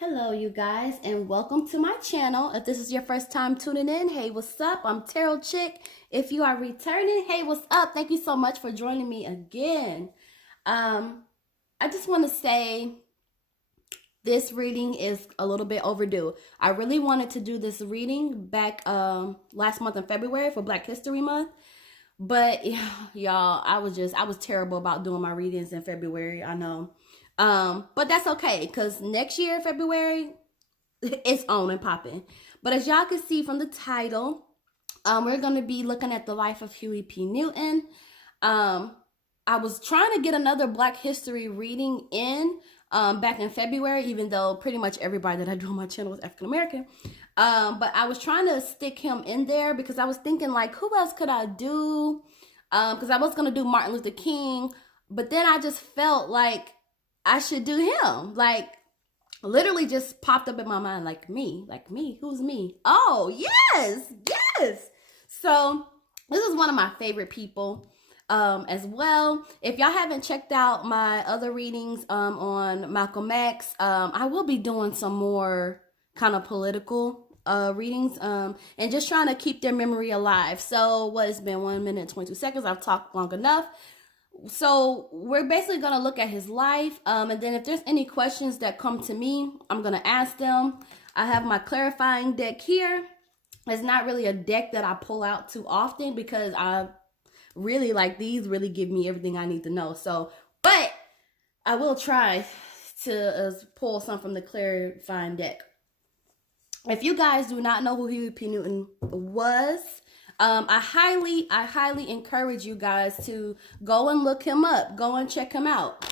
Hello, you guys, and welcome to my channel. If this is your first time tuning in, hey, what's up? I'm Imtarotchick. If you are returning, hey, what's up? Thank you so much for joining me again. I just want to say this reading is a little bit overdue. I really wanted to do this reading back last month in February for Black History Month. But y'all, I was terrible about doing my readings in February. I know. But that's okay, because next year, February, it's on and popping. But as y'all can see from the title, we're going to be looking at the life of Huey P. Newton. I was trying to get another Black History reading in back in February, even though pretty much everybody that I do on my channel was African American. But I was trying to stick him in there because I was thinking, like, who else could I do? Because I was going to do Martin Luther King, but then I just felt like I should do him. Like, literally just popped up in my mind, like me, who's me? Oh, yes. So this is one of my favorite people as well. If y'all haven't checked out my other readings on Malcolm X, I will be doing some more kind of political readings and just trying to keep their memory alive. So what, it's been 1 minute and 22 seconds. I've talked long enough. So we're basically going to look at his life, and then if there's any questions that come to me, I'm going to ask them. I have my clarifying deck here. It's not really a deck that I pull out too often because I really like these really give me everything I need to know. So, but I will try to pull some from the clarifying deck. If you guys do not know who Huey P. Newton was, I highly encourage you guys to go and look him up. Go and check him out.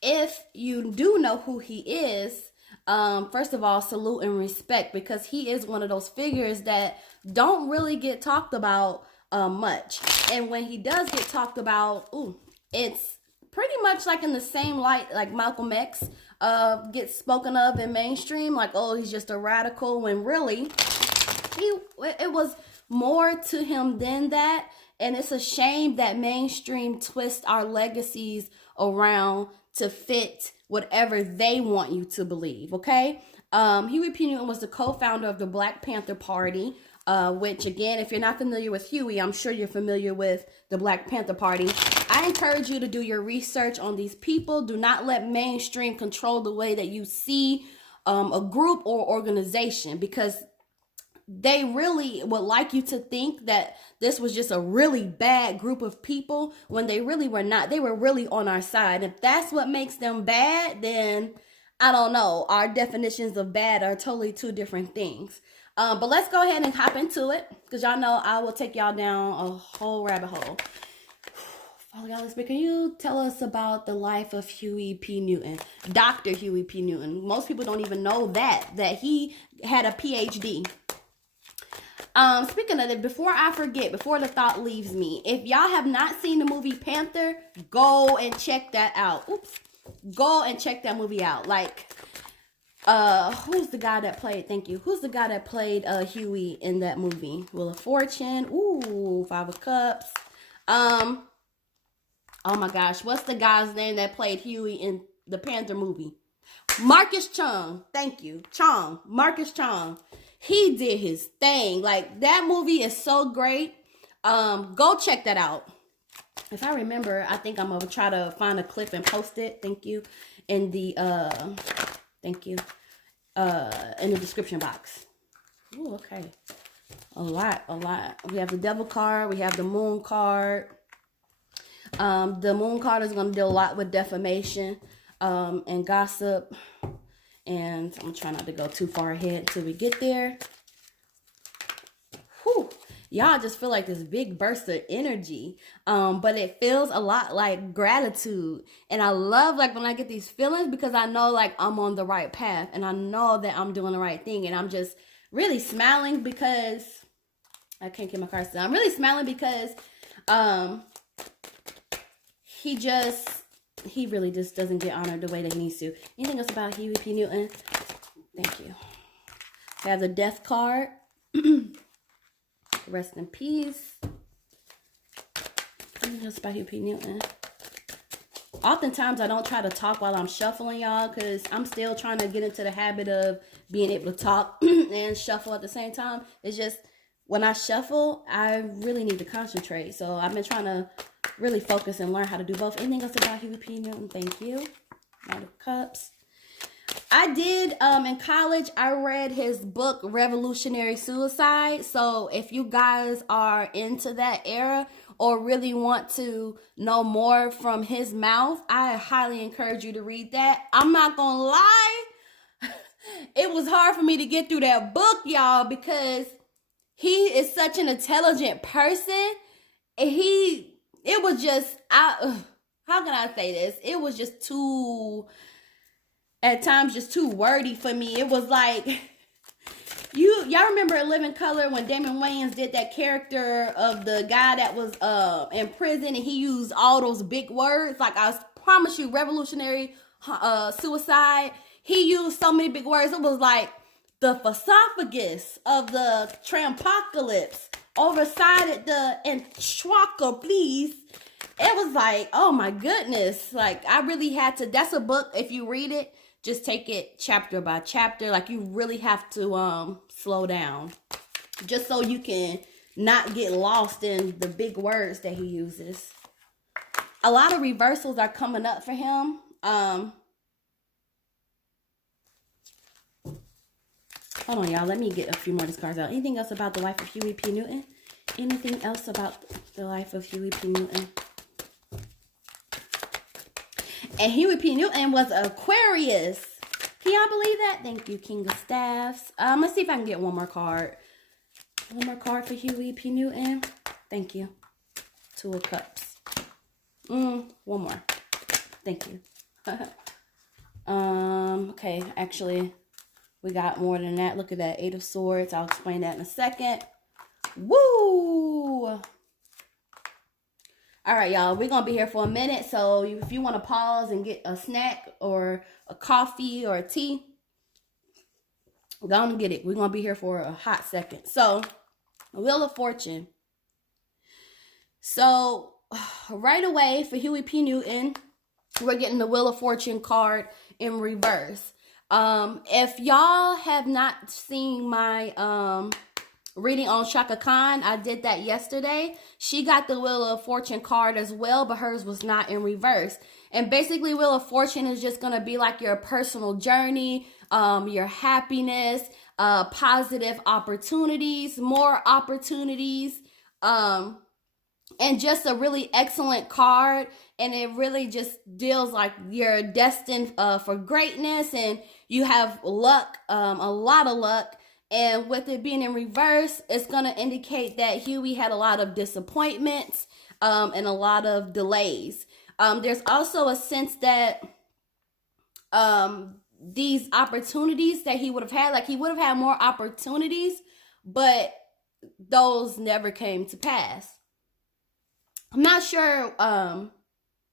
If you do know who he is, first of all, salute and respect, because he is one of those figures that don't really get talked about much. And when he does get talked about, it's pretty much like in the same light like Malcolm X gets spoken of in mainstream, like, oh, he's just a radical, when really it was more to him than that. And it's a shame that mainstream twists our legacies around to fit whatever they want you to believe, okay? Huey P. Newton was the co-founder of the Black Panther Party, which, again, if you're not familiar with Huey, I'm sure you're familiar with the Black Panther Party. I encourage you to do your research on these people. Do not let mainstream control the way that you see a group or organization, because they really would like you to think that this was just a really bad group of people when they really were not. They were really on our side. If that's what makes them bad, then I don't know. Our definitions of bad are totally two different things. But let's go ahead and hop into it, because y'all know I will take y'all down a whole rabbit hole. Father God, can you tell us about the life of Huey P. Newton? Dr. Huey P. Newton. Most people don't even know that he had a PhD. Speaking of it, before I forget, before the thought leaves me, if y'all have not seen the movie Panther, go and check that out. Go and check that movie out. Like, who's the guy that played, thank you, who's the guy that played Huey in that movie? Wheel of Fortune, Five of Cups. Oh my gosh, what's the guy's name that played Huey in the Panther movie? Marcus Chong, thank you, Marcus Chong. He did his thing. Like, that movie is so great. Go check that out. If I remember, I think I'm gonna try to find a clip and post it. Thank you. In the in the description box. Ooh, okay. A lot. We have the Devil card. We have the Moon card. The Moon card is gonna deal a lot with defamation and gossip. And I'm trying not to go too far ahead until we get there. Whew. Y'all just feel like this big burst of energy. But it feels a lot like gratitude. And I love, like, when I get these feelings, because I know, like, I'm on the right path. And I know that I'm doing the right thing. And I'm just really smiling because I can't get my cards down. I'm really smiling because he really just doesn't get honored the way that he needs to. Anything else about Huey P. Newton? Thank you. I have the Death card. Rest in peace. Anything else about Huey P. Newton? oftentimes I don't try to talk while I'm shuffling, y'all, because I'm still trying to get into the habit of being able to talk and shuffle at the same time. It's just when I shuffle, I really need to concentrate. So I've been trying to really focus and learn how to do both. Anything else about Huey P. Newton? Thank you. Knight of Cups. I did, in college, I read his book, Revolutionary Suicide. So if you guys are into that era or really want to know more from his mouth, I highly encourage you to read that. I'm not gonna lie, it was hard for me to get through that book, y'all, because he is such an intelligent person. And it was just, how can I say this? It was just too, at times, just too wordy for me. It was like, y'all remember A Living Color when Damon Wayans did that character of the guy that was in prison and he used all those big words? Like, I promise you, Revolutionary Suicide, he used so many big words. It was like the esophagus of the trampocalypse, oversided the entraka, please. It was like, oh my goodness. Like, I really had to, that's a book, if you read it, just take it chapter by chapter. Like, you really have to slow down just so you can not get lost in the big words that he uses. A lot of reversals are coming up for him. Hold on, y'all. Let me get a few more of these cards out. Anything else about the life of Huey P. Newton? Anything else about the life of Huey P. Newton? And Huey P. Newton was Aquarius. Can y'all believe that? Thank you, King of Staffs. Let's see if I can get one more card. One more card for Huey P. Newton. Thank you. Two of Cups. One more. Thank you. Okay, actually, we got more than that. Look at that. Eight of Swords. I'll explain that in a second. Woo! All right, y'all, we're going to be here for a minute. So if you want to pause and get a snack or a coffee or a tea, go on and get it. We're going to be here for a hot second. So, Wheel of Fortune. So, right away for Huey P. Newton, we're getting the Wheel of Fortune card in reverse. If y'all have not seen my reading on Shaka Khan, I did that yesterday. She got the Wheel of Fortune card as well, but hers was not in reverse. And basically, Wheel of Fortune is just going to be like your personal journey, your happiness, positive opportunities, more opportunities, and just a really excellent card. And it really just deals like you're destined for greatness and you have luck, a lot of luck. And with it being in reverse, it's going to indicate that Huey had a lot of disappointments and a lot of delays. There's also a sense that these opportunities that he would have had, like he would have had more opportunities, but those never came to pass. I'm not sure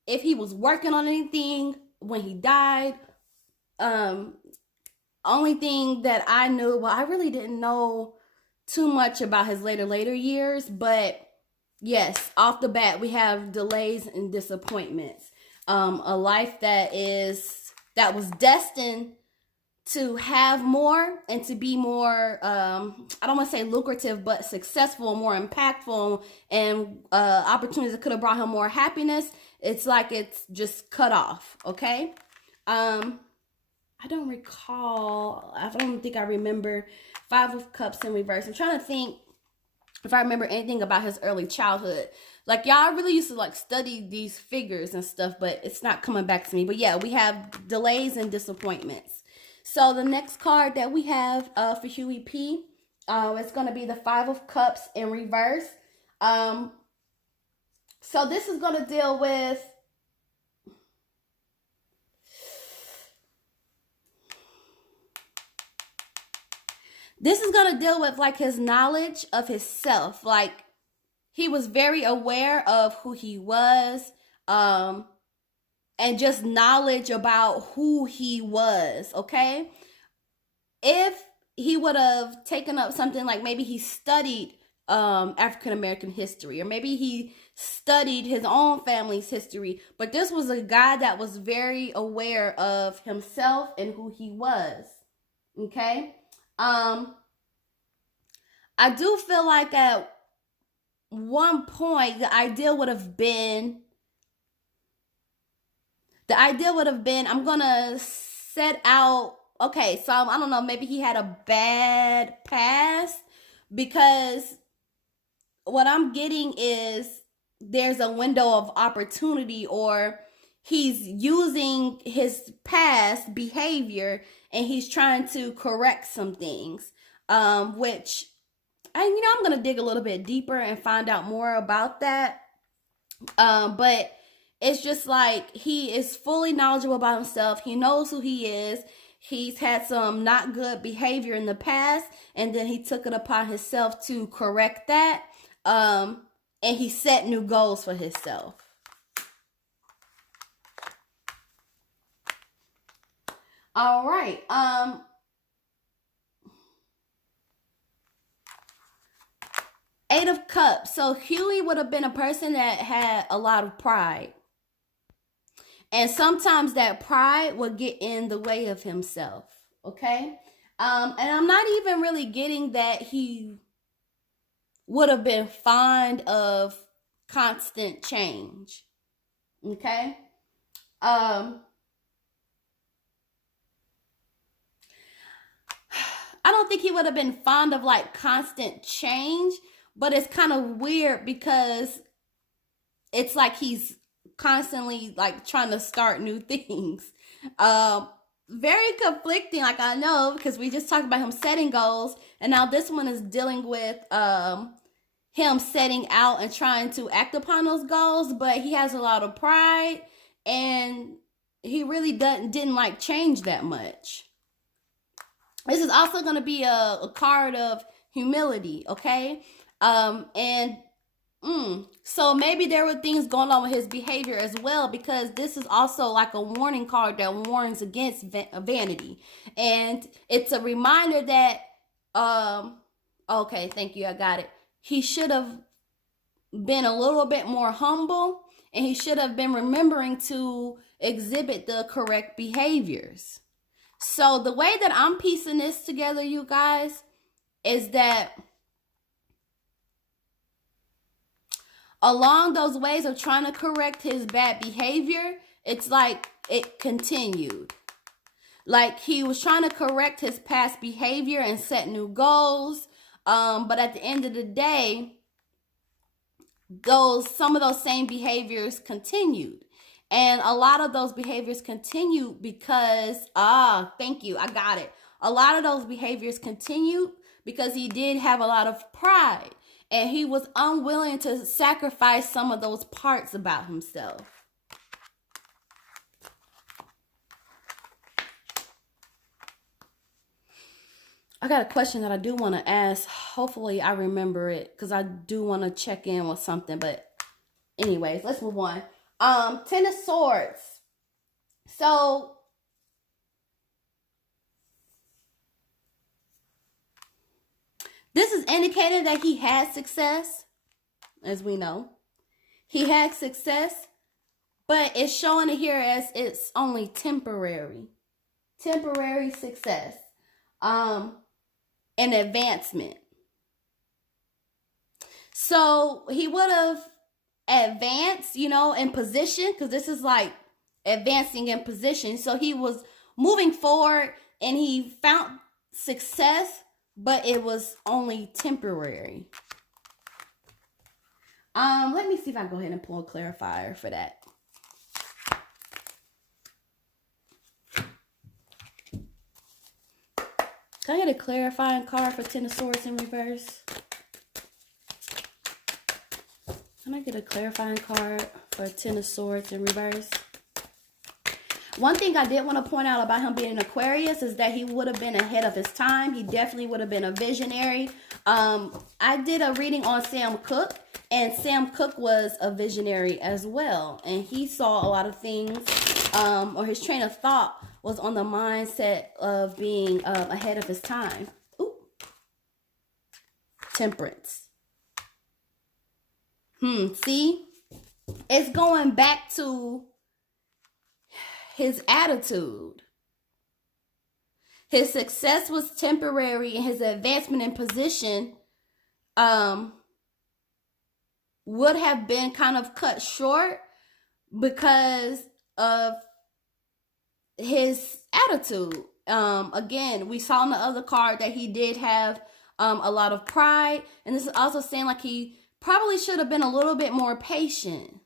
if he was working on anything when he died. Only thing that I knew, well, I really didn't know too much about his later years, but yes, off the bat, we have delays and disappointments. A life that was destined to have more and to be more, I don't want to say lucrative, but successful, more impactful, and opportunities that could have brought him more happiness. It's like it's just cut off, okay? I don't recall. I don't think I remember Five of Cups in reverse. I'm trying to think if I remember anything about his early childhood. Like, y'all, I really used to, like, study these figures and stuff, but it's not coming back to me. But, yeah, we have delays and disappointments. So, the next card that we have for Huey P, it's going to be the Five of Cups in reverse. So, this is going to deal with... This is going to deal with, like, his knowledge of himself. Like, he was very aware of who he was, and just knowledge about who he was, okay? If he would have taken up something like maybe he studied African-American history, or maybe he studied his own family's history, but this was a guy that was very aware of himself and who he was. Okay. I do feel like at one point the idea would have been I'm gonna set out, okay, so I don't know, maybe he had a bad past, because what I'm getting is there's a window of opportunity, or he's using his past behavior and he's trying to correct some things, which I'm gonna dig a little bit deeper and find out more about that. But it's just like he is fully knowledgeable about himself. He knows who he is. He's had some not good behavior in the past, and then he took it upon himself to correct that. And he set new goals for himself. All right. Eight of Cups. So Huey would have been a person that had a lot of pride. And sometimes that pride would get in the way of himself. Okay? And I'm not even really getting that he would have been fond of constant change. Okay? I don't think he would have been fond of like constant change, but it's kind of weird because it's like he's constantly like trying to start new things. Very conflicting, like I know, because we just talked about him setting goals, and now this one is dealing with him setting out and trying to act upon those goals, but he has a lot of pride and he really didn't like change that much. This is also going to be a card of humility, okay? So maybe there were things going on with his behavior as well, because this is also like a warning card that warns against vanity. And it's a reminder that, okay, thank you, I got it. He should have been a little bit more humble, and he should have been remembering to exhibit the correct behaviors. So the way that I'm piecing this together, you guys, is that along those ways of trying to correct his bad behavior, it's like it continued. Like he was trying to correct his past behavior and set new goals. But at the end of the day, some of those same behaviors continued. And a lot of those behaviors continued because, thank you, I got it. A lot of those behaviors continued because he did have a lot of pride. And he was unwilling to sacrifice some of those parts about himself. I got a question that I do want to ask. Hopefully I remember it, because I do want to check in with something. But anyways, let's move on. Ten of Swords. So this is indicating that he had success, as we know. He had success, but it's showing it here as it's only temporary. Temporary success. And advancement. So he would have advanced, in position, because this is like advancing in position. So he was moving forward and he found success, but it was only temporary. Let me see if I can go ahead and pull a clarifier for that. Can I get a clarifying card for Ten of Swords in reverse? Can I get a clarifying card for Ten of Swords in reverse? One thing I did want to point out about him being an Aquarius is that he would have been ahead of his time. He definitely would have been a visionary. I did a reading on Sam Cooke, and Sam Cooke was a visionary as well. And he saw a lot of things, or his train of thought was on the mindset of being ahead of his time. Ooh. Temperance. See? It's going back to his attitude. His success was temporary and his advancement in position would have been kind of cut short because of his attitude. Again, we saw in the other card that he did have a lot of pride, and this is also saying like he probably should have been a little bit more patient.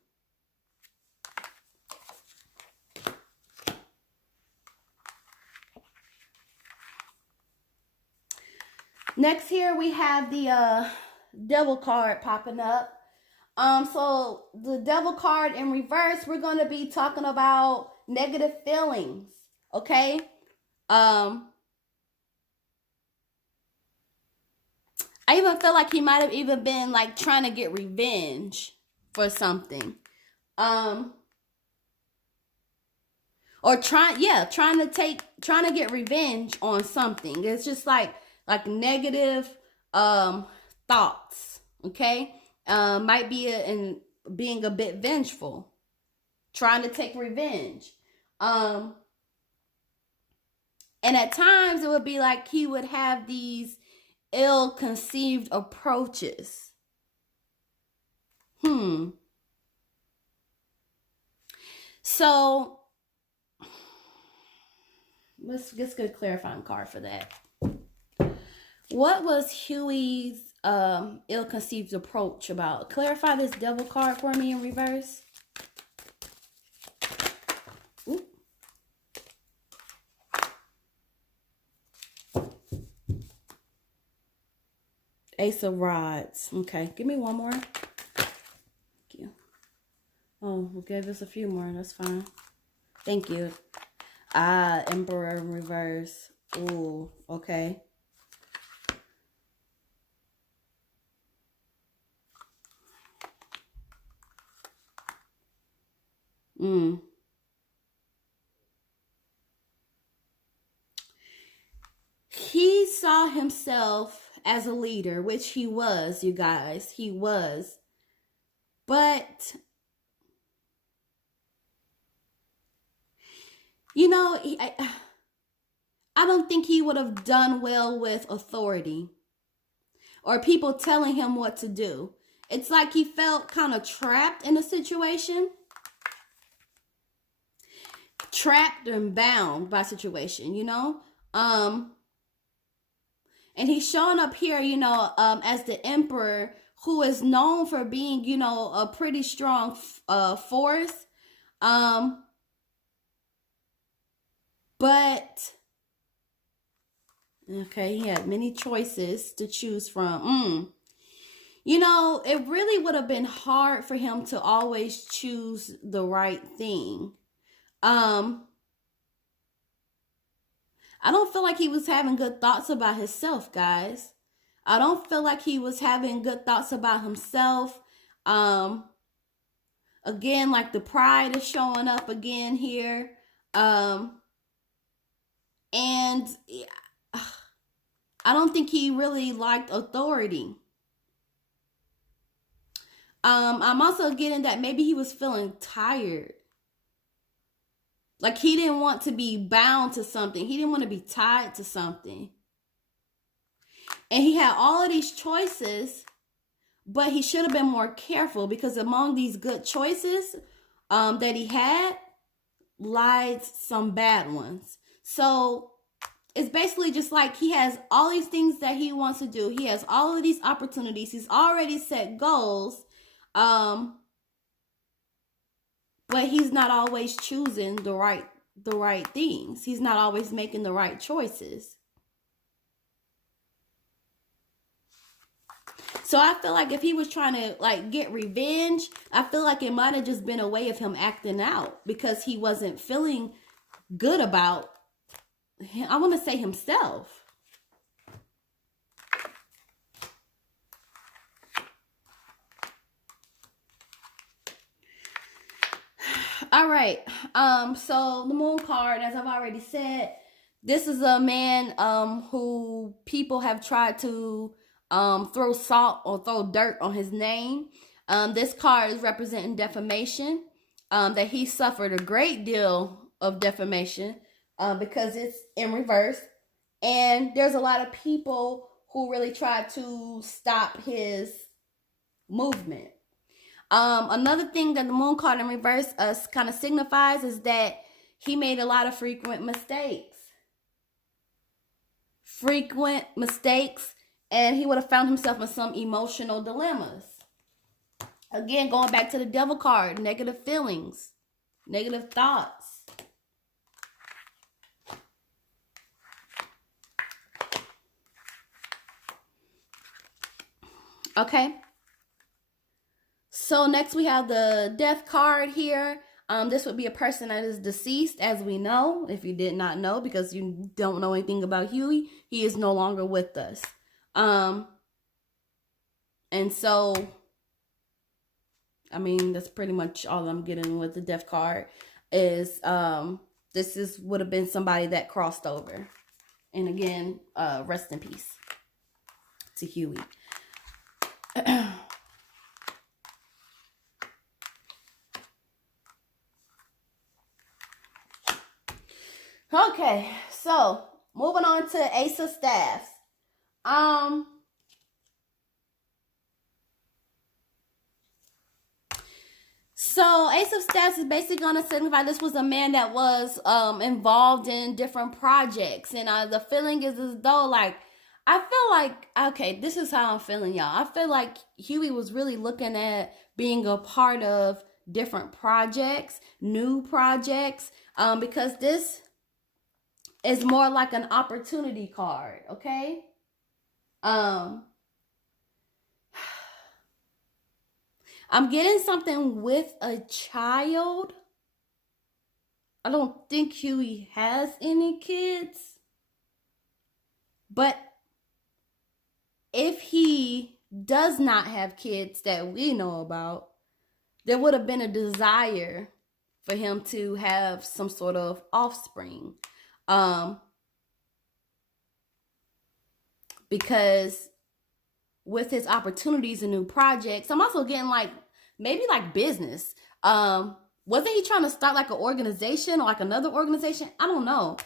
Next here we have the devil card popping up. So the devil card in reverse, we're going to be talking about negative feelings, okay? I even feel like he might have even been like trying to get revenge for something. Or trying to get revenge on something. It's just like negative thoughts, okay? Might be in being a bit vengeful, trying to take revenge. And at times it would be like he would have these ill-conceived approaches. So let's get a clarifying card for that. What was Huey's ill-conceived approach about? Clarify this devil card for me in reverse. Ooh. Ace of Rods. Okay, give me one more. Thank you. Oh, we'll give us a few more. That's fine. Thank you. Emperor in reverse. Ooh, okay. He saw himself as a leader, which he was, you guys. He was. But, you know, I don't think he would have done well with authority or people telling him what to do. It's like he felt kind of trapped in a situation. Trapped and bound by situation, you know? And he's showing up here, you know, as the emperor who is known for being, you know, a pretty strong force. But, okay, he had many choices to choose from. You know, it really would have been hard for him to always choose the right thing. I don't feel like he was having good thoughts about himself, guys. I don't feel like he was having good thoughts about himself. Again, like the pride is showing up again here. And I don't think he really liked authority. I'm also getting that maybe he was feeling tired. Like he didn't want to be bound to something. He didn't want to be tied to something. And he had all of these choices, but he should have been more careful because among these good choices that he had lied some bad ones. So it's basically just like he has all these things that he wants to do. He has all of these opportunities. He's already set goals. But he's not always choosing the right things. He's not always making the right choices. So I feel like if he was trying to like get revenge, I feel like it might have just been a way of him acting out because he wasn't feeling good about him. I want to say himself. All right. So the moon card, as I've already said, this is a man who people have tried to throw salt or throw dirt on his name. This card is representing defamation, that he suffered a great deal of defamation because it's in reverse. And there's a lot of people who really tried to stop his movement. Another thing that the moon card in reverse kind of signifies is that he made a lot of frequent mistakes. And he would have found himself in some emotional dilemmas. Again, going back to the devil card, negative feelings, negative thoughts. Okay. So next we have the death card here. This would be a person that is deceased, as we know. If you did not know, because you don't know anything about Huey, he is no longer with us. And so, I mean, that's pretty much all I'm getting with the death card is, this would have been somebody that crossed over. And again, rest in peace to Huey. Okay, so moving on to Ace of Staffs. So Ace of Staffs is basically going to signify this was a man that was involved in different projects. And the feeling is as though, like, I feel like, okay, this is how I'm feeling, y'all. I feel like Huey was really looking at being a part of different projects, new projects, because this is more like an opportunity card, okay? I'm getting something with a child. I don't think Huey has any kids. But if he does not have kids that we know about, there would have been a desire for him to have some sort of offspring. Because with his opportunities and new projects, I'm also getting like maybe like business. Wasn't he trying to start like an organization or like another organization? I don't know.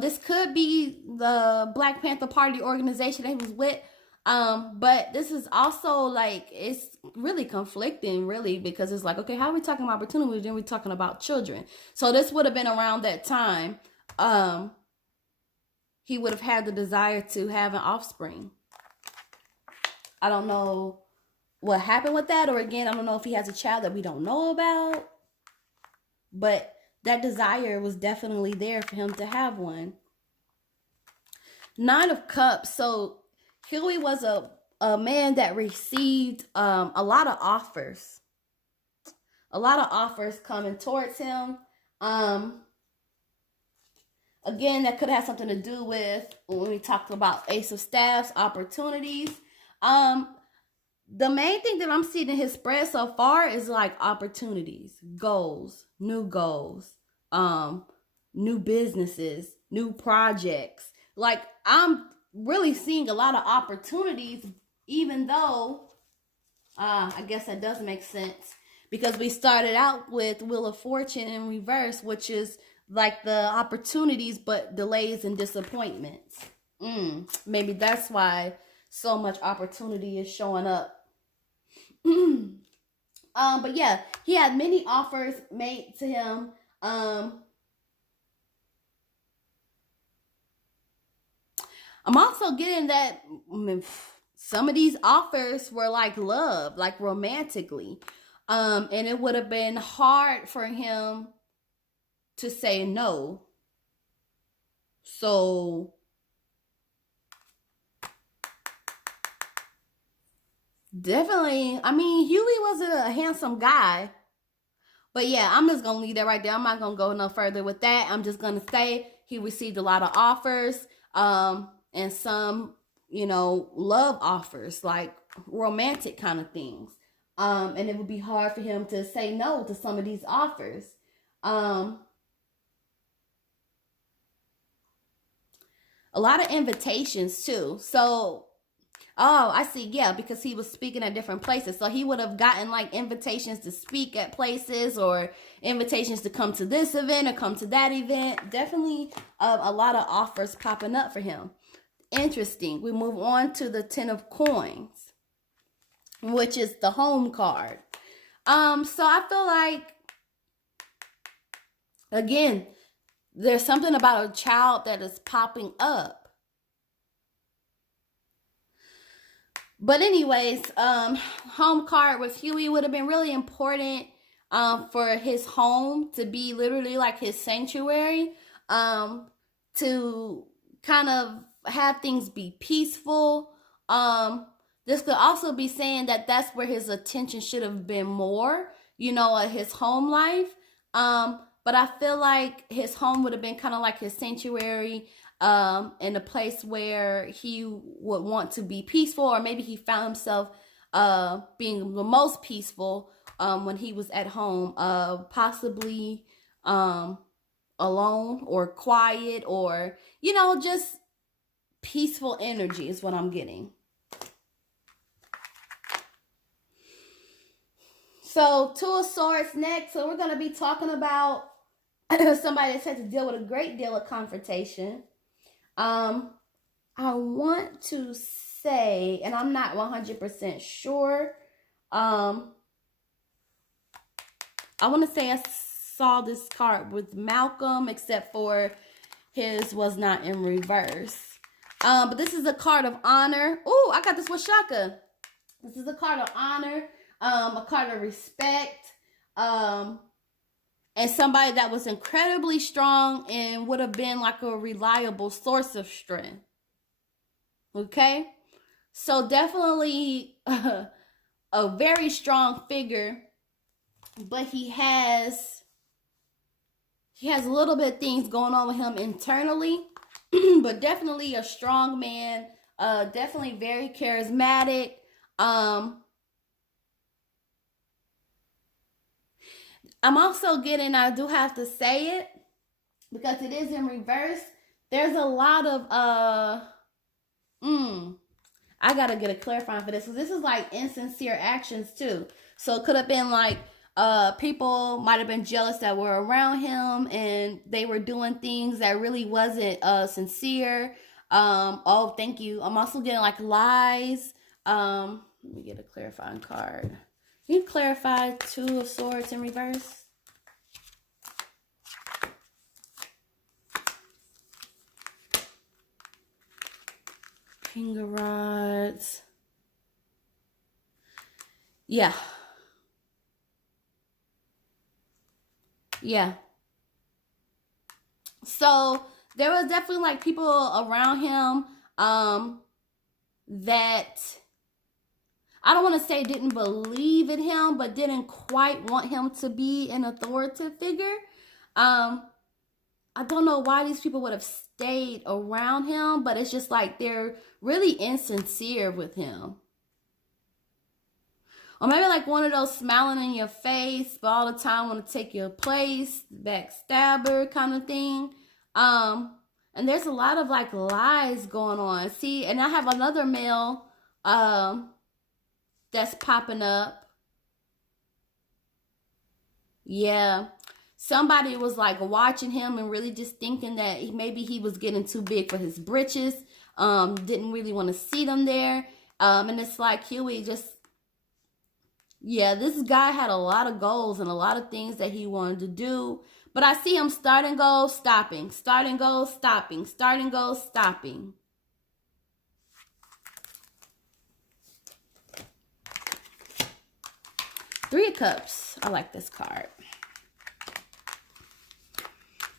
This could be the Black Panther Party organization that he was with. But this is also like, it's really conflicting, really, because it's like, okay, how are we talking about opportunities? Then we're talking about children. So this would have been around that time. He would have had the desire to have an offspring. I don't know what happened with that, or again, I don't know if he has a child that we don't know about, but that desire was definitely there for him to have one. Nine of Cups. So Huey was a man that received a lot of offers. A lot of offers coming towards him. Again, that could have something to do with when we talked about Ace of Staffs, opportunities. The main thing that I'm seeing in his spread so far is like opportunities, goals, new businesses, new projects. Like, I'm really seeing a lot of opportunities, even though I guess that does make sense, because we started out with Wheel of Fortune in reverse, which is like the opportunities but delays and disappointments. Maybe that's why so much opportunity is showing up. But yeah, he had many offers made to him. I'm also getting that some of these offers were like love, like romantically. And it would have been hard for him to say no. So definitely, I mean, Huey was a handsome guy. But yeah, I'm just going to leave that right there. I'm not going to go no further with that. I'm just going to say he received a lot of offers, and some, love offers, like romantic kind of things. And it would be hard for him to say no to some of these offers. A lot of invitations too. So Oh, I see. Yeah, because he was speaking at different places. So he would have gotten like invitations to speak at places or invitations to come to this event or come to that event. Definitely a lot of offers popping up for him. Interesting. We move on to the 10 of coins, which is the home card. So I feel like, again, there's something about a child that is popping up. But anyways, home card with Huey would have been really important for his home to be literally like his sanctuary, to kind of have things be peaceful. This could also be saying that that's where his attention should have been more, you know, his home life. But I feel like his home would have been kind of like his sanctuary, in a place where he would want to be peaceful, or maybe he found himself being the most peaceful when he was at home, possibly alone or quiet, or, you know, just peaceful energy is what I'm getting. So, Two of Swords next. So we're going to be talking about somebody that's had to deal with a great deal of confrontation. I want to say, and I'm not 100% sure, I want to say I saw this card with Malcolm, except for his was not in reverse. But this is a card of honor. Oh, I got this with Shaka. This is a card of honor, a card of respect, and somebody that was incredibly strong and would have been like a reliable source of strength. Okay? So definitely a very strong figure, but he has a little bit of things going on with him internally, but definitely a strong man, definitely very charismatic. I'm also getting, I do have to say it, because it is in reverse, there's a lot of, I gotta get a clarifying for this, because this is like insincere actions too. So it could have been like, people might have been jealous that were around him, and they were doing things that really wasn't, sincere. Oh, thank you. I'm also getting like lies. Let me get a clarifying card. Can you clarify Two of Swords in reverse? King of Rods. Yeah. Yeah. So there was definitely like people around him that, I don't want to say didn't believe in him, but didn't quite want him to be an authoritative figure. I don't know why these people would have stayed around him, but it's just like they're really insincere with him. Or maybe like one of those smiling in your face, but all the time want to take your place, backstabber kind of thing. And there's a lot of like lies going on. See, and I have another male, that's popping up. Yeah. Somebody was like watching him and really just thinking that maybe he was getting too big for his britches. Didn't really want to see them there. And it's like Huey just, yeah, this guy had a lot of goals and a lot of things that he wanted to do. But I see him starting goals, stopping, starting goals, stopping, starting goals, stopping. Three of Cups. I like this card.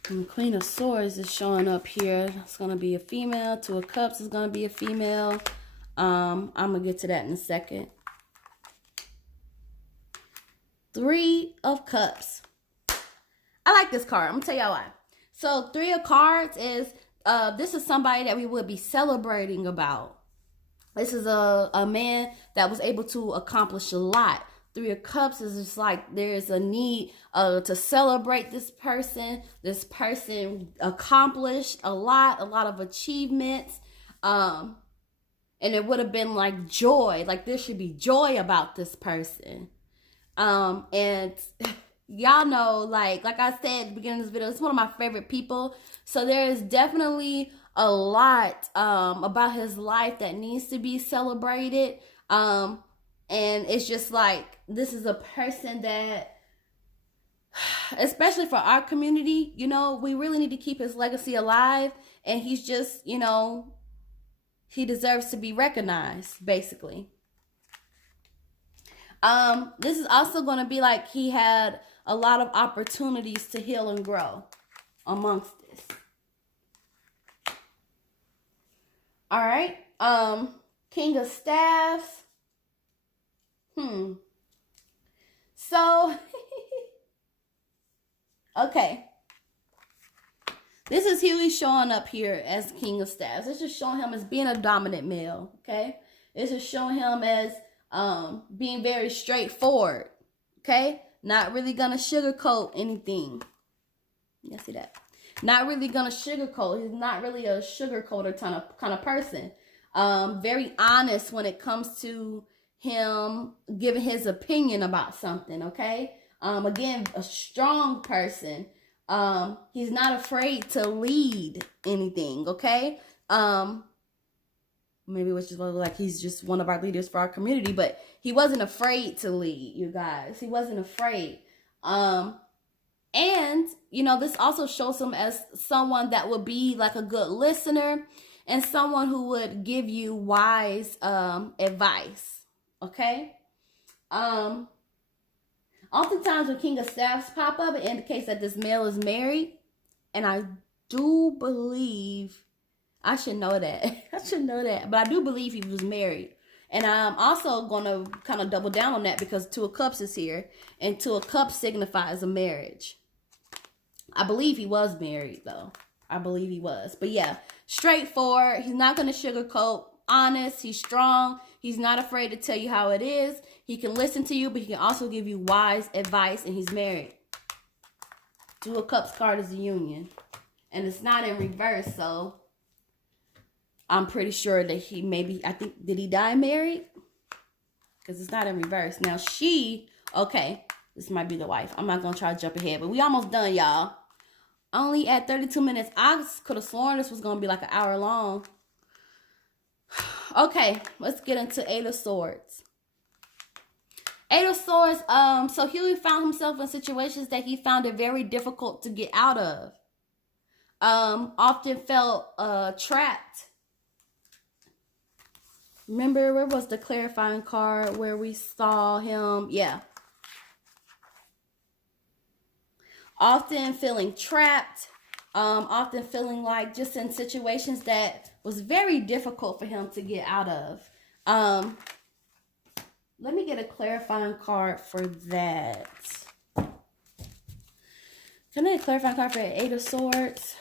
And the Queen of Swords is showing up here. It's going to be a female. Two of Cups is going to be a female. I'm going to get to that in a second. Three of Cups. I like this card. I'm going to tell y'all why. So, Three of Cards is, this is somebody that we would be celebrating about. This is a man that was able to accomplish a lot. Three of Cups is just like there's a need to celebrate this person. This person accomplished a lot of achievements. And and it would have been like joy, like there should be joy about this person. And y'all know, like I said at the beginning of this video, it's one of my favorite people. So there is definitely a lot about his life that needs to be celebrated. And it's just like, this is a person that, especially for our community, you know, we really need to keep his legacy alive. And he's just, you know, he deserves to be recognized, basically. This is also going to be like he had a lot of opportunities to heal and grow amongst this. All right. King of Staffs. So, okay. This is Huey showing up here as King of Staffs. It's just showing him as being a dominant male, okay? It's just showing him as being very straightforward, okay? Not really gonna sugarcoat anything. You see that? Not really gonna sugarcoat. He's not really a sugarcoater kind of person. Very honest when it comes to him giving his opinion about something, okay? Again, a strong person. He's not afraid to lead anything, okay? Maybe it's just like he's just one of our leaders for our community, but he wasn't afraid to lead, you guys. He wasn't afraid. And, you know, this also shows him as someone that would be like a good listener and someone who would give you wise advice, okay? Oftentimes when King of Staffs pop up, it indicates that this male is married. And I do believe, I should know that. I should know that. But I do believe he was married. And I'm also going to kind of double down on that because Two of Cups is here. And Two of Cups signifies a marriage. I believe he was married, though. I believe he was. But yeah, straightforward. He's not going to sugarcoat. Honest. He's strong. He's not afraid to tell you how it is. He can listen to you, but he can also give you wise advice. And he's married. Two of Cups card is the union. And it's not in reverse, so I'm pretty sure that he maybe, I think, did he die married? Because it's not in reverse. Now she, okay, this might be the wife. I'm not going to try to jump ahead, but we almost done, y'all. Only at 32 minutes. I could have sworn this was going to be like an hour long. Okay, let's get into Eight of Swords. Eight of Swords, so Huey found himself in situations that he found it very difficult to get out of. Often felt trapped. Remember, where was the clarifying card where we saw him? Yeah. Often feeling trapped. Often feeling like just in situations that was very difficult for him to get out of. Let me get a clarifying card for that. Can I get a clarifying card for the Eight of Swords?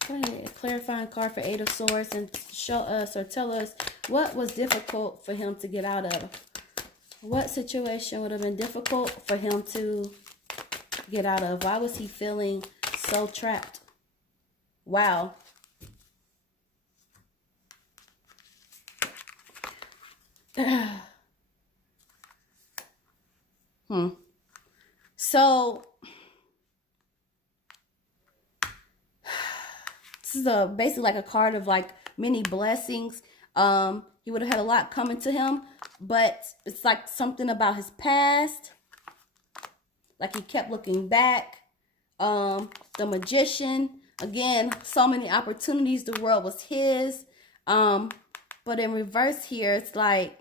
Can I get a clarifying card for Eight of Swords and show us or tell us what was difficult for him to get out of? What situation would have been difficult for him to get out of? Why was he feeling so trapped? Wow. So this is basically like a card of like many blessings. He would have had a lot coming to him, but it's like something about his past. Like he kept looking back. The Magician, again, so many opportunities. The world was his. But in reverse here, it's like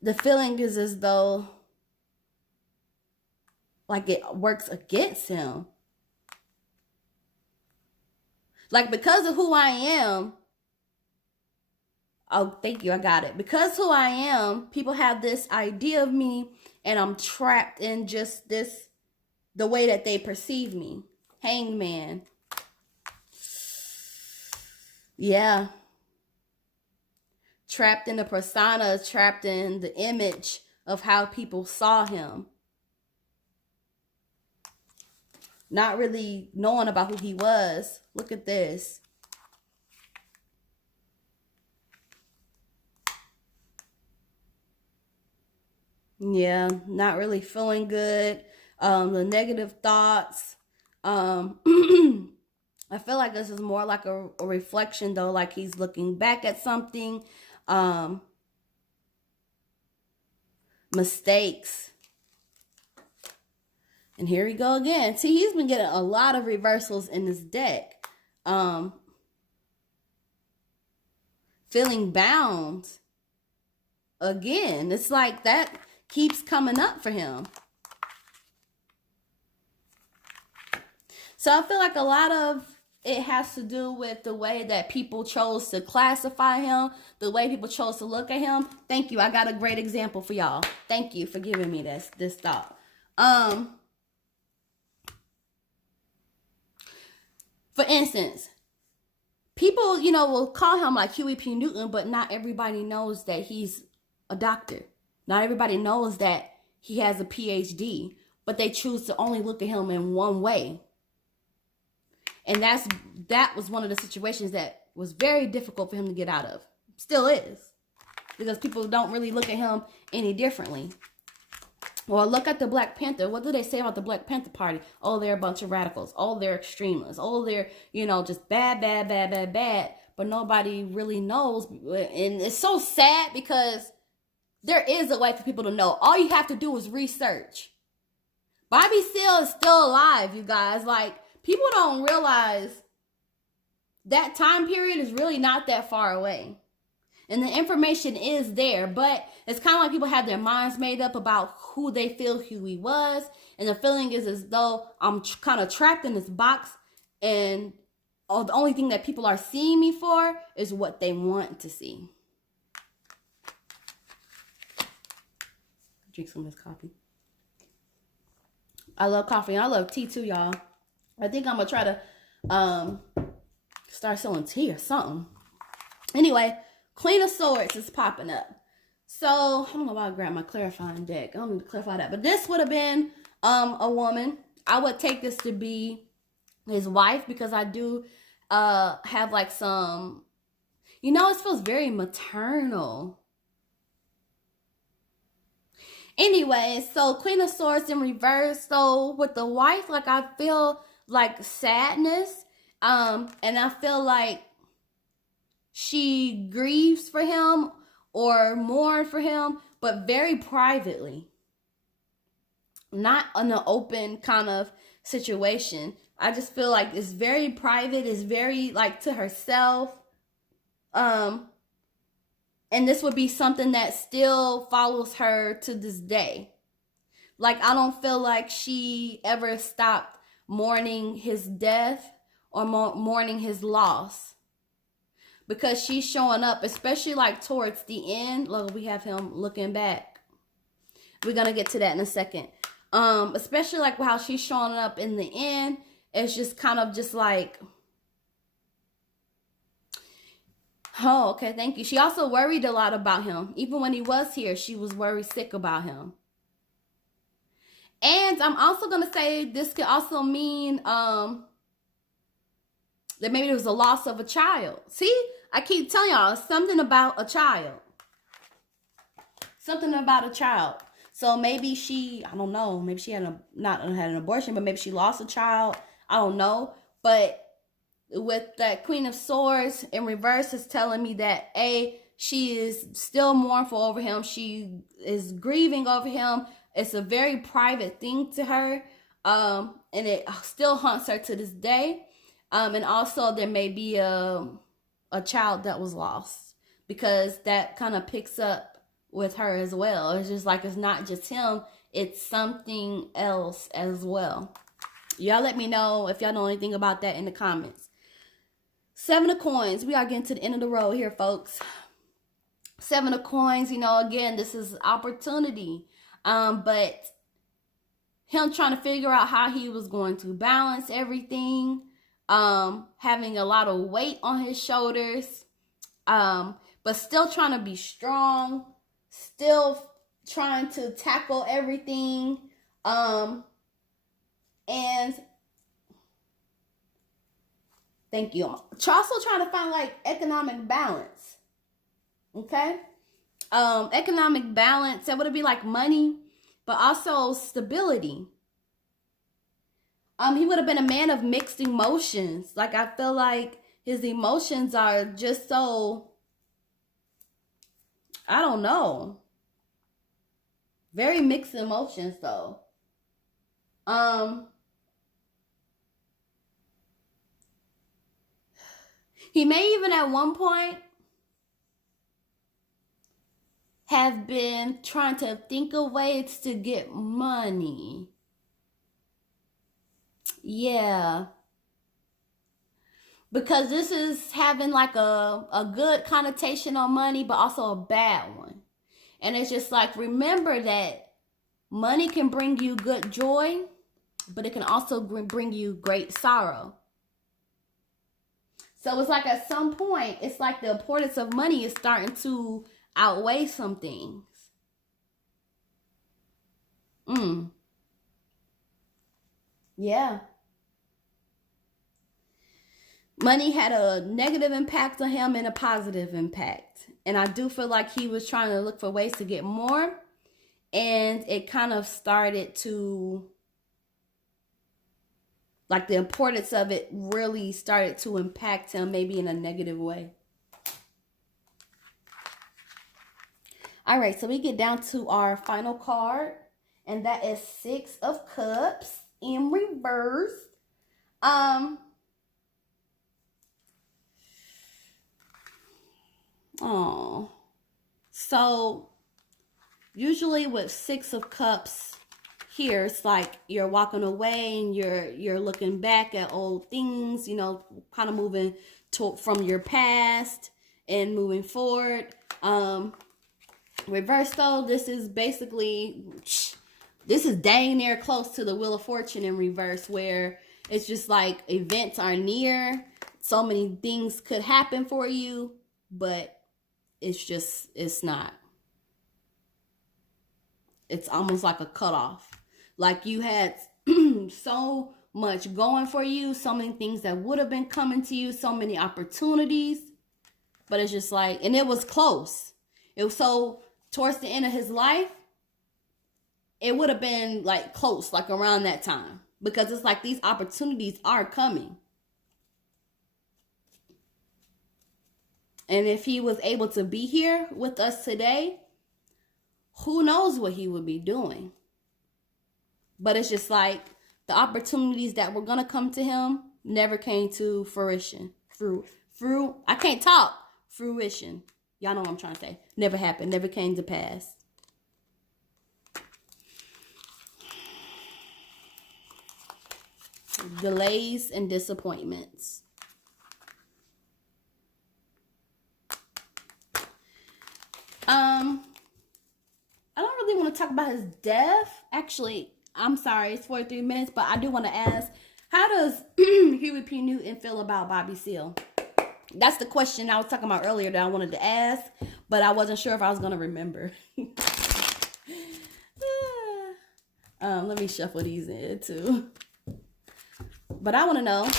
the feeling is as though like it works against him. Like, because of who I am. Oh, thank you. I got it. Because who I am, people have this idea of me, and I'm trapped in just this, the way that they perceive me. Hangman. Yeah. Trapped in the persona, trapped in the image of how people saw him. not really knowing about who he was. Look at this. Yeah, not really feeling good. The negative thoughts. I feel like this is more like a reflection, though, like he's looking back at something. Mistakes. And here we go again. See, he's been getting a lot of reversals in this deck. Feeling bound. Again, it's like that keeps coming up for him. So I feel like a lot of it has to do with the way that people chose to classify him, the way people chose to look at him. Thank you. I got a great example for y'all. Thank you for giving me this thought. For instance, people, you know, will call him like Huey P. Newton, but not everybody knows that he's a doctor. Not everybody knows that he has a PhD, but they choose to only look at him in one way. And that was one of the situations that was very difficult for him to get out of. Still is. Because people don't really look at him any differently. Or look at the Black Panther. What do they say about the Black Panther Party? Oh, they're a bunch of radicals. Oh, they're extremists. Oh, they're, you know, just bad. But nobody really knows. And it's so sad because there is a way for people to know. All you have to do is research. Bobby Seale is still alive, you guys. Like, people don't realize that time period is really not that far away. And the information is there, but it's kind of like people have their minds made up about who they feel Huey was. And the feeling is as though I'm kind of trapped in this box, and the only thing that people are seeing me for is what they want to see. Drink some of this coffee. I love coffee, and I love tea too, y'all. I think I'm going to try to start selling tea or something. Anyway, Queen of Swords is popping up. So, I don't know why I grabbed my clarifying deck. I don't need to clarify that. But this would have been a woman. I would take this to be his wife, because I do have like some, you know, it feels very maternal. Anyway, so Queen of Swords in reverse. So with the wife, like, I feel like sadness. And I feel like she grieves for him or mourns for him, but very privately. Not in an open kind of situation. I just feel like it's very private. It's very like to herself. And this would be something that still follows her to this day. Like, I don't feel like she ever stopped mourning his death or mourning his loss. Because she's showing up, especially like towards the end. Look, we have him looking back. We're going to get to that in a second. Especially like how she's showing up in the end. It's just kind of just like, oh, okay, thank you. She also worried a lot about him. Even when he was here, she was worried sick about him. And I'm also going to say this could also mean that maybe there was a loss of a child. See, I keep telling y'all something about a child. Something about a child. So maybe she, I don't know, maybe she not had an abortion, but maybe she lost a child. I don't know. But with that Queen of Swords in reverse is telling me that she is still mournful over him. She is grieving over him. It's a very private thing to her. And it still haunts her to this day. And also there may be a child that was lost, because that kind of picks up with her as well. It's just like, it's not just him, it's something else as well. Y'all let me know if y'all know anything about that in the comments. 7 of Coins. We are getting to the end of the road here, folks. 7 of Coins, you know, again, this is opportunity. But him trying to figure out how he was going to balance everything. Having a lot of weight on his shoulders. But still trying to be strong. Still trying to tackle everything. And Thank you. Also trying to find like economic balance. Okay. Economic balance, that would be like money, but also stability. He would have been a man of mixed emotions. Like, I feel like his emotions are just so, I don't know, very mixed emotions though. He may even at one point have been trying to think of ways to get money. Yeah. Because this is having like a good connotation on money, but also a bad one. And it's just like, remember that money can bring you good joy, but it can also bring you great sorrow. So it's like at some point, it's like the importance of money is starting to outweigh some things. Yeah. Money had a negative impact on him and a positive impact. And I do feel like he was trying to look for ways to get more. And it kind of started to, like, the importance of it really started to impact him maybe in a negative way. All right, so we get down to our final card. And that is 6 of Cups in reverse. Oh, so usually with 6 of Cups here, it's like you're walking away and you're looking back at old things, you know, kind of moving from your past and moving forward. Reverse though, this is dang near close to the Wheel of Fortune in reverse, where it's just like events are near, so many things could happen for you, but it's not. It's almost like a cutoff. Like you had so much going for you, so many things that would have been coming to you, so many opportunities, but it's just like, and it was close. It was so towards the end of his life, it would have been like close, like around that time, because it's like these opportunities are coming. And if he was able to be here with us today, who knows what he would be doing. But it's just like the opportunities that were going to come to him never came to fruition. I can't talk. Fruition. Y'all know what I'm trying to say. Never happened. Never came to pass. Delays and disappointments. I don't really want to talk about his death. Actually, I'm sorry, it's 43 minutes, but I do want to ask, how does Huey P. Newton feel about Bobby Seale? That's the question I was talking about earlier that I wanted to ask, but I wasn't sure if I was going to remember. Let me shuffle these in too. But I want to know,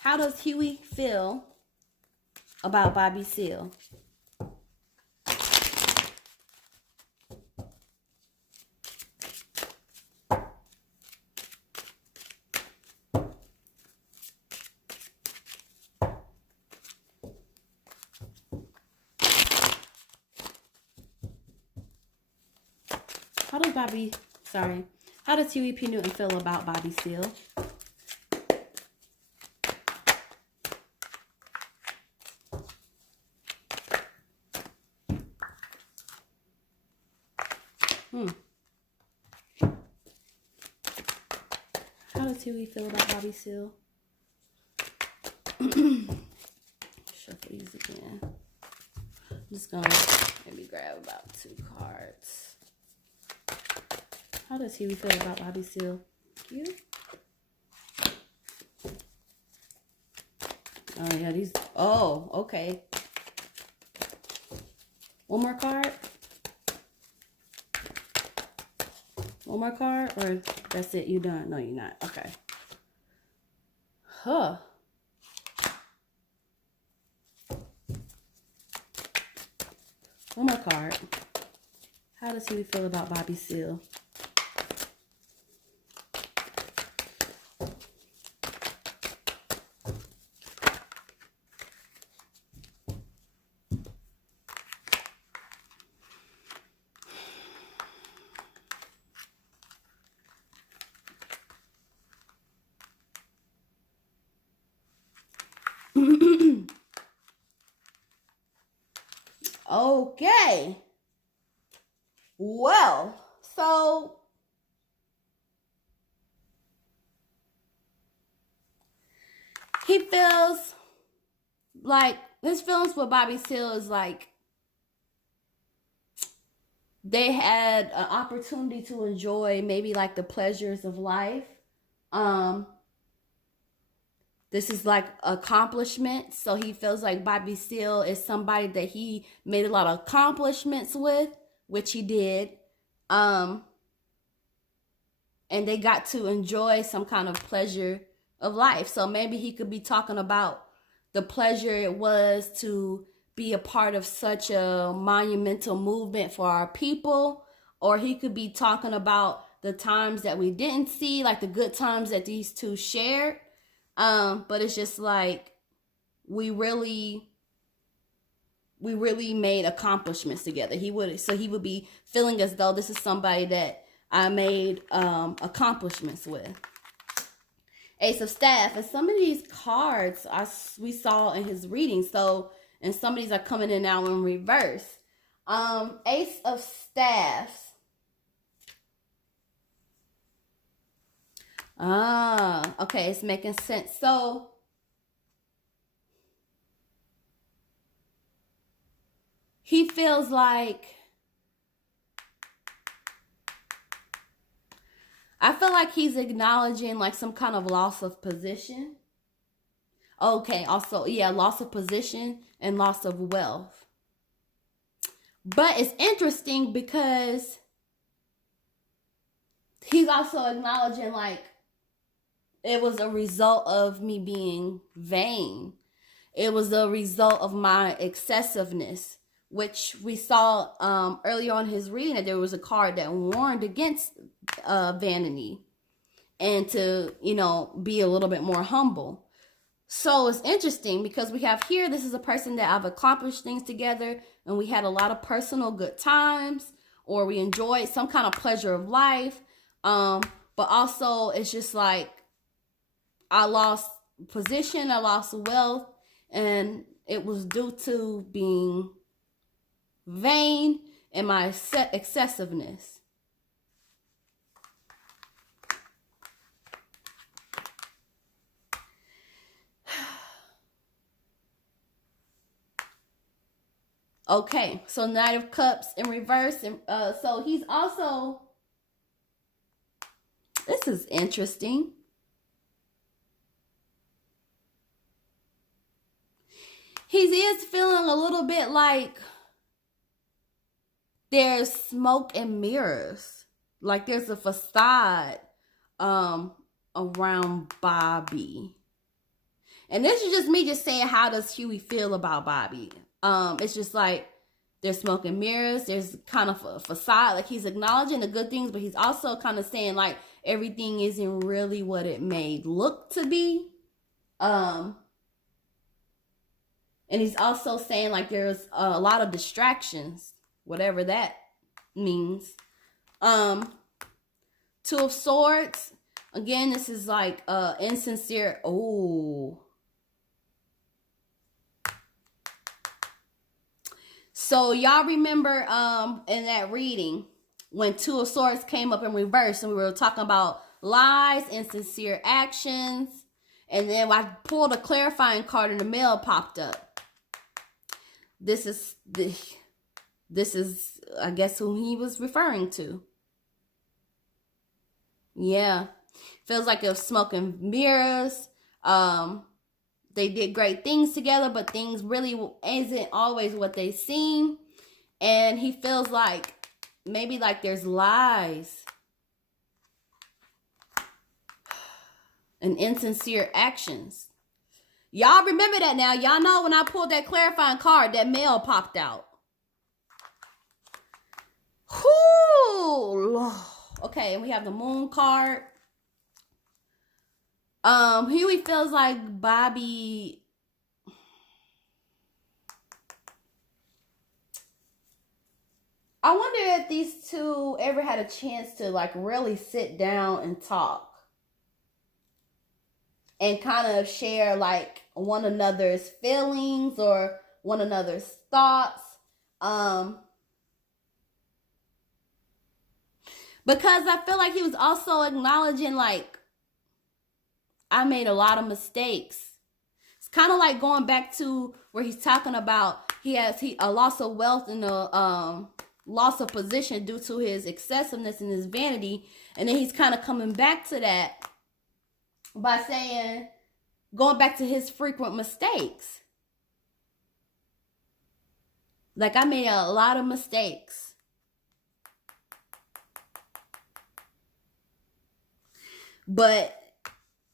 how does Huey feel about Bobby Seale? How does Huey P. Newton feel about Bobby Seale? How does Huey feel about Bobby Seale? Shuffle these again. I'm just gonna maybe grab about 2 cards. How does Huey feel about Bobby Seale? Thank you. Oh yeah, these. Oh, okay. One more card. One more card, or that's it? You done? No, you're not. Okay. Huh. One more card. How does Huey feel about Bobby Seale? Okay. Well, so he feels like his feelings with Bobby Seale is like they had an opportunity to enjoy maybe like the pleasures of life. Um, this is like accomplishments. So he feels like Bobby Seale is somebody that he made a lot of accomplishments with, which he did. And they got to enjoy some kind of pleasure of life. So maybe he could be talking about the pleasure it was to be a part of such a monumental movement for our people. Or he could be talking about the times that we didn't see, like the good times that these two shared. But it's just like we really made accomplishments together. He would be feeling as though this is somebody that I made accomplishments with. Ace of Staff. And some of these cards we saw in his reading. So, and some of these are coming in now in reverse. Ace of Staffs. Okay, it's making sense. So, he feels like, I feel like he's acknowledging like some kind of loss of position. Okay, also, yeah, loss of position and loss of wealth. But it's interesting because he's also acknowledging like it was a result of me being vain. It was a result of my excessiveness, which we saw earlier on his reading that there was a card that warned against vanity and to, be a little bit more humble. So it's interesting because we have here, this is a person that I've accomplished things together and we had a lot of personal good times, or we enjoyed some kind of pleasure of life. But also it's just like I lost position, I lost wealth, and it was due to being vain and my excessiveness. Okay, so Knight of Cups in reverse. And so he's also, this is interesting. He is feeling a little bit like there's smoke and mirrors. Like there's a facade around Bobby. And this is just me just saying, how does Huey feel about Bobby? It's just like there's smoke and mirrors. There's kind of a facade. Like he's acknowledging the good things, but he's also kind of saying like everything isn't really what it may look to be. And he's also saying like there's a lot of distractions, whatever that means. Two of Swords. Again, this is like insincere. Oh. So y'all remember in that reading when Two of Swords came up in reverse and we were talking about lies, insincere actions. And then I pulled a clarifying card and the mail popped up. This is I guess who he was referring to. Yeah. Feels like it was smoke and mirrors. They did great things together, but things really isn't always what they seem. And he feels like maybe like there's lies and insincere actions. Y'all remember that now. Y'all know when I pulled that clarifying card, that mail popped out. Whoo! Okay, and we have the moon card. Huey feels like Bobby. I wonder if these two ever had a chance to like really sit down and talk and kind of share like one another's feelings or one another's thoughts. Because I feel like he was also acknowledging like I made a lot of mistakes. It's kind of like going back to where he's talking about a loss of wealth and a loss of position due to his excessiveness and his vanity, and then he's kind of coming back to that by saying, going back to his frequent mistakes. Like, I made a lot of mistakes. But,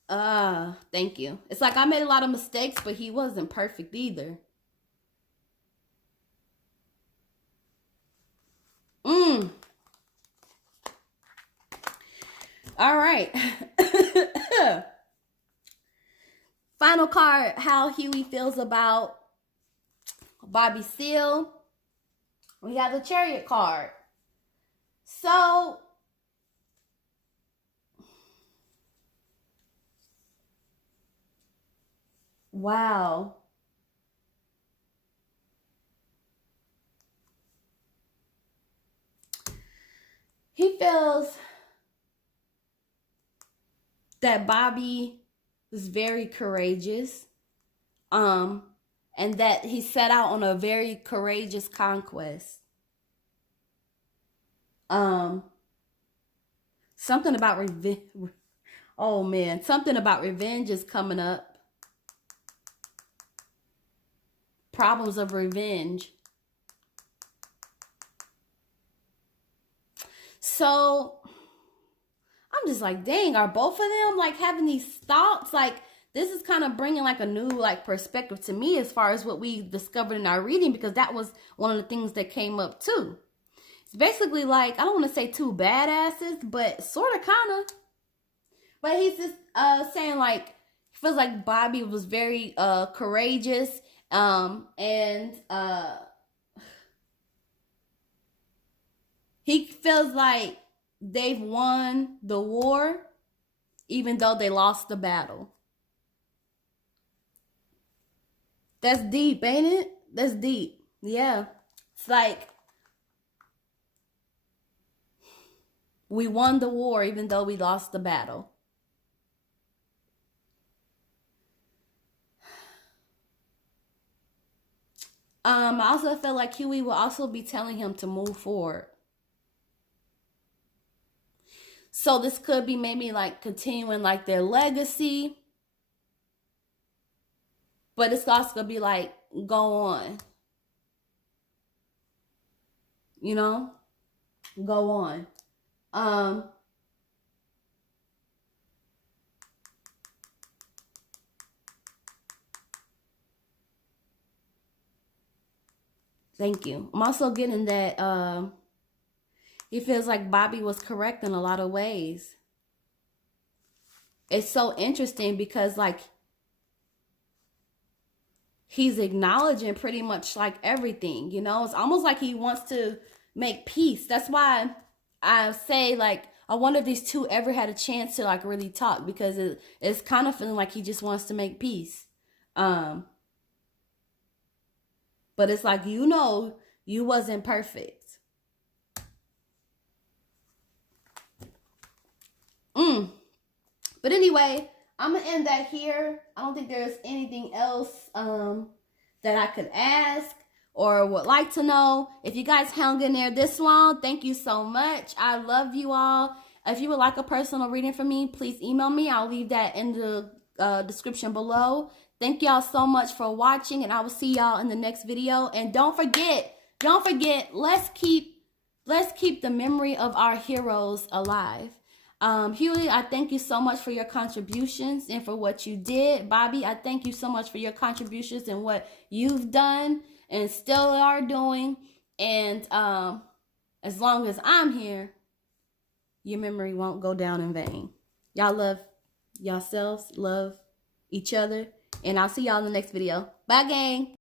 thank you. It's like I made a lot of mistakes, but he wasn't perfect either. All right. Final card, how Huey feels about Bobby Seale. We have the Chariot card. So, wow. He feels that Bobby was very courageous. And that he set out on a very courageous conquest. Something about revenge. Oh man, something about revenge is coming up. Problems of revenge. So I'm just like, dang, are both of them like having these thoughts? Like, this is kind of bringing like a new like perspective to me as far as what we discovered in our reading, because that was one of the things that came up too. It's basically like, I don't want to say two badasses, but sort of kind of. But he's just saying like, he feels like Bobby was very courageous, and he feels like they've won the war even though they lost the battle. That's deep, ain't it? That's deep. Yeah. It's like, we won the war even though we lost the battle. I also feel like Huey will also be telling him to move forward. So this could be maybe like continuing like their legacy. But it's also going to be like, go on. You know? Go on. Thank you. I'm also getting that he feels like Bobby was correct in a lot of ways. It's so interesting because like he's acknowledging pretty much like everything, you know? It's almost like he wants to make peace. That's why I say like, I wonder if these two ever had a chance to like really talk, because it's kind of feeling like he just wants to make peace. But it's like, you know, you wasn't perfect. But anyway, I'm going to end that here. I don't think there's anything else that I could ask or would like to know. If you guys hung in there this long, thank you so much. I love you all. If you would like a personal reading from me, please email me. I'll leave that in the description below. Thank y'all so much for watching, and I will see y'all in the next video. And don't forget, let's keep the memory of our heroes alive. Huey, I thank you so much for your contributions and for what you did. Bobby, I thank you so much for your contributions and what you've done and still are doing. And as long as I'm here, your memory won't go down in vain. Y'all love yourselves, love each other, and I'll see y'all in the next video. Bye, gang.